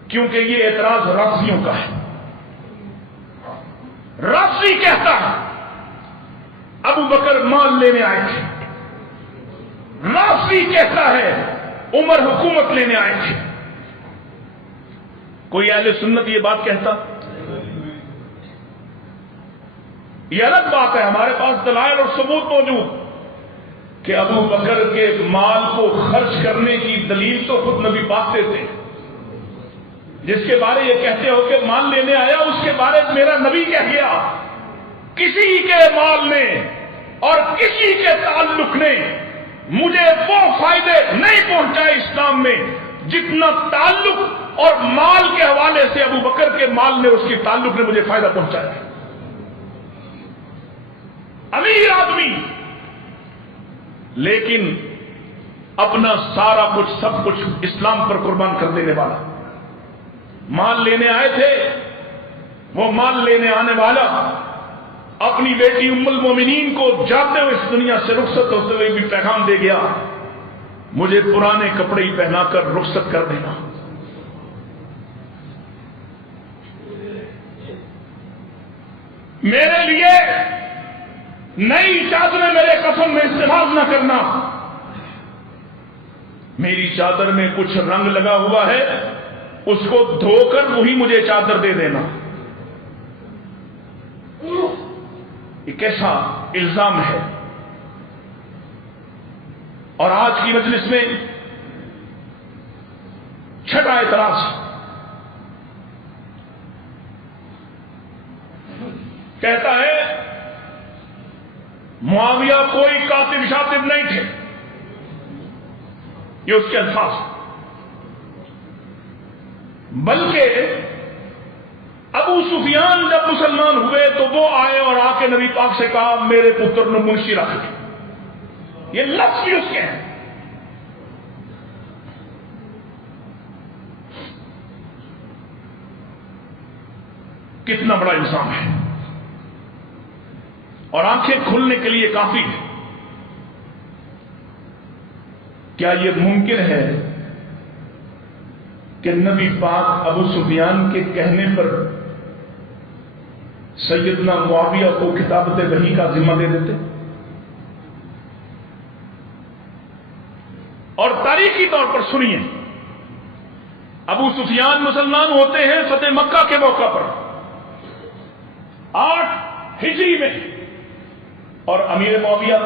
کیونکہ یہ اعتراض رافضیوں کا ہے. رافضی کہتا ہے ابو بکر مال لینے آئے تھے، رافضی کہتا ہے عمر حکومت لینے آئے تھے. کوئی اہل سنت یہ بات کہتا؟ یہ الگ بات ہے، ہمارے پاس دلائل اور ثبوت موجود کہ ابو بکر کے مال کو خرچ کرنے کی دلیل تو خود نبی پاک دیتے ہیں. جس کے بارے یہ کہتے ہو کہ مال لینے آیا، اس کے بارے میرا نبی کہہ گیا کسی کے مال نے اور کسی کے تعلق نے مجھے وہ فائدے نہیں پہنچائے اسلام میں جتنا تعلق اور مال کے حوالے سے ابو بکر کے مال نے، اس کے تعلق نے مجھے فائدہ پہنچایا. امیر آدمی لیکن اپنا سارا کچھ سب کچھ اسلام پر قربان کر دینے والا. مال لینے آئے تھے، وہ مال لینے آنے والا اپنی بیٹی ام المومنین کو جاتے ہوئے اس دنیا سے رخصت ہوتے ہوئے بھی پیغام دے گیا، مجھے پرانے کپڑے ہی پہنا کر رخصت کر دینا. میرے لیے نئی چادریں میرے کفن میں استعمال نہ کرنا، میری چادر میں کچھ رنگ لگا ہوا ہے اس کو دھو کر وہی مجھے چادر دے دینا. یہ کیسا الزام ہے؟ اور آج کی مجلس میں چھٹا اعتراض کہتا ہے معاویہ کوئی کاتب شاتب نہیں تھے. یہ اس کے الفاظ، بلکہ ابو سفیان جب مسلمان ہوئے تو وہ آئے اور آ کے نبی پاک سے کہا میرے پتر نے منشی رکھ دے. یہ لفظ بھی اس کے ہیں. کتنا بڑا الزام ہے، اور آنکھیں کھلنے کے لیے کافی ہے. کیا یہ ممکن ہے کہ نبی پاک ابو سفیان کے کہنے پر سیدنا معاویہ کو کتابت وحی کا ذمہ دے دیتے؟ اور تاریخی طور پر سنیے، ابو سفیان مسلمان ہوتے ہیں فتح مکہ کے موقع پر 8 ہجری میں، اور امیر معاویہ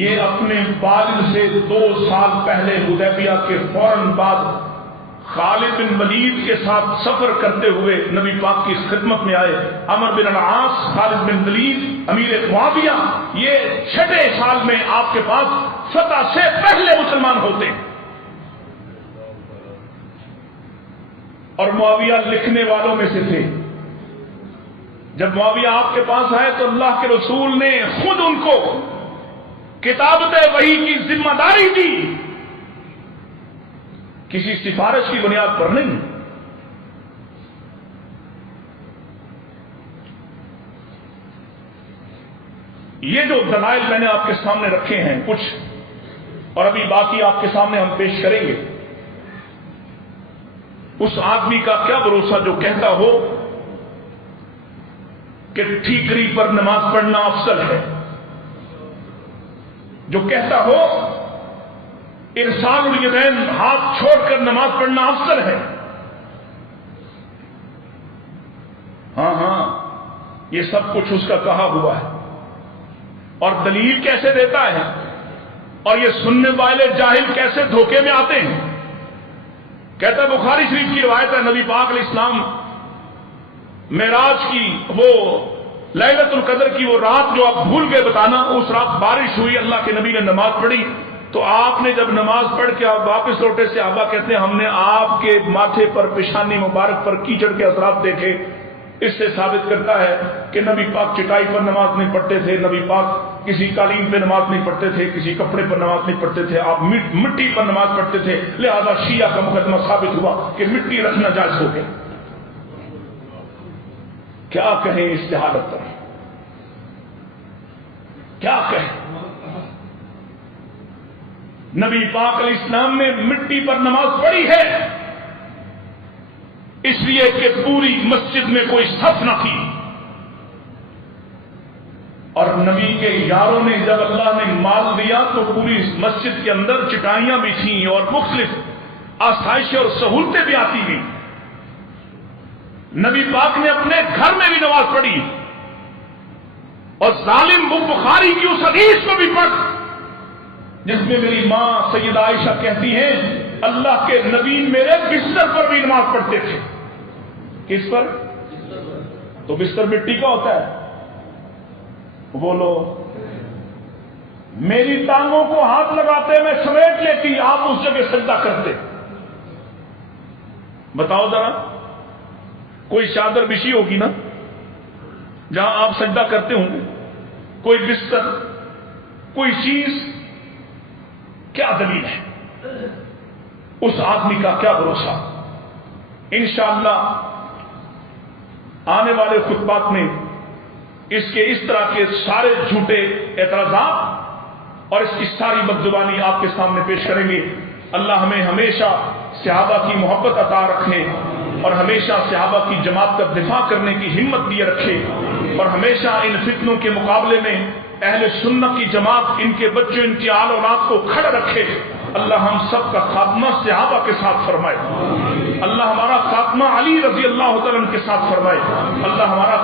یہ اپنے والد سے 2 سال پہلے حدیبیہ کے فوراً بعد خالد بن ولید کے ساتھ سفر کرتے ہوئے نبی پاک کی خدمت میں آئے. عمر بن العاص، خالد بن ولید، امیر معاویہ، یہ 6 سال میں آپ کے پاس فتح سے پہلے مسلمان ہوتے ہیں. اور معاویہ لکھنے والوں میں سے تھے. جب معاویہ آپ کے پاس آئے تو اللہ کے رسول نے خود ان کو کتابت وحی کی ذمہ داری دی، کسی سفارش کی بنیاد پر نہیں. یہ جو دلائل میں نے آپ کے سامنے رکھے ہیں کچھ، اور ابھی باقی آپ کے سامنے ہم پیش کریں گے. اس آدمی کا کیا بھروسہ جو کہتا ہو کہ ٹھیکری پر نماز پڑھنا افضل ہے، جو کہتا ہو ارسال الیدین ہاتھ چھوڑ کر نماز پڑھنا افضل ہے. ہاں یہ سب کچھ اس کا کہا ہوا ہے. اور دلیل کیسے دیتا ہے، اور یہ سننے والے جاہل کیسے دھوکے میں آتے ہیں. کہتا ہے بخاری شریف کی روایت ہے، نبی پاک علیہ السلام معراج کی وہ لیلۃ القدر کی وہ رات جو آپ بھول گئے بتانا، اس رات بارش ہوئی، اللہ کے نبی نے نماز پڑھی، تو آپ نے جب نماز پڑھ کے آپ واپس لوٹے، صحابہ کہتے ہیں ہم نے آپ کے ماتھے پر، پیشانی مبارک پر کیچڑ کے اثرات دیکھے. اس سے ثابت کرتا ہے کہ نبی پاک چٹائی پر نماز نہیں پڑھتے تھے، نبی پاک کسی قالین پہ نماز نہیں پڑھتے تھے، کسی کپڑے پر نماز نہیں پڑھتے تھے، آپ مٹی پر نماز پڑھتے تھے، لہذا شیعہ کا مقدمہ ثابت ہوا کہ مٹی رکھنا جائز ہو گیا۔ کیا کہیں اس جہالت پر، کیا کہیں؟ نبی پاک علیہ السلام نے مٹی پر نماز پڑھی ہے اس لیے کہ پوری مسجد میں کوئی صف نہ تھی، اور نبی کے یاروں نے جب اللہ نے مال دیا تو پوری مسجد کے اندر چٹائیاں بھی تھیں اور مختلف آسائشیں اور سہولتیں بھی آتی تھیں۔ نبی پاک نے اپنے گھر میں بھی نماز پڑھی، اور ظالم بخاری کی اس حدیث کو بھی پڑھ جس میں میری ماں سیدہ عائشہ کہتی ہیں اللہ کے نبی میرے بستر پر بھی نماز پڑھتے تھے۔ کس پر؟ تو بستر مٹی کا ہوتا ہے، بولو۔ میری ٹانگوں کو ہاتھ لگاتے میں سمیٹ لیتی، آپ اس جگہ سجدہ کرتے۔ بتاؤ ذرا، کوئی چادر بچھی ہوگی نا جہاں آپ سجدہ کرتے ہوں گے، کوئی بستر، کوئی چیز، کیا دلیل ہے؟ اس آدمی کا کیا بھروسہ؟ انشاءاللہ آنے والے خطبات میں اس کے اس طرح کے سارے جھوٹے اعتراضات اور اس کی ساری بدزبانی آپ کے سامنے پیش کریں گے۔ اللہ ہمیں ہمیشہ صحابہ کی محبت عطا رکھے، اور ہمیشہ صحابہ کی جماعت کا دفاع کرنے کی ہمت دیے رکھے، اور ہمیشہ ان فتنوں کے مقابلے میں اہل سنت کی جماعت، ان کے بچوں، ان کی آل اولاد کو کھڑا رکھے۔ اللہ ہم سب کا خاتمہ صحابہ کے ساتھ فرمائے، اللہ ہمارا خاتمہ علی رضی اللہ تعالیٰ عنہ کے ساتھ فرمائے، اللہ ہمارا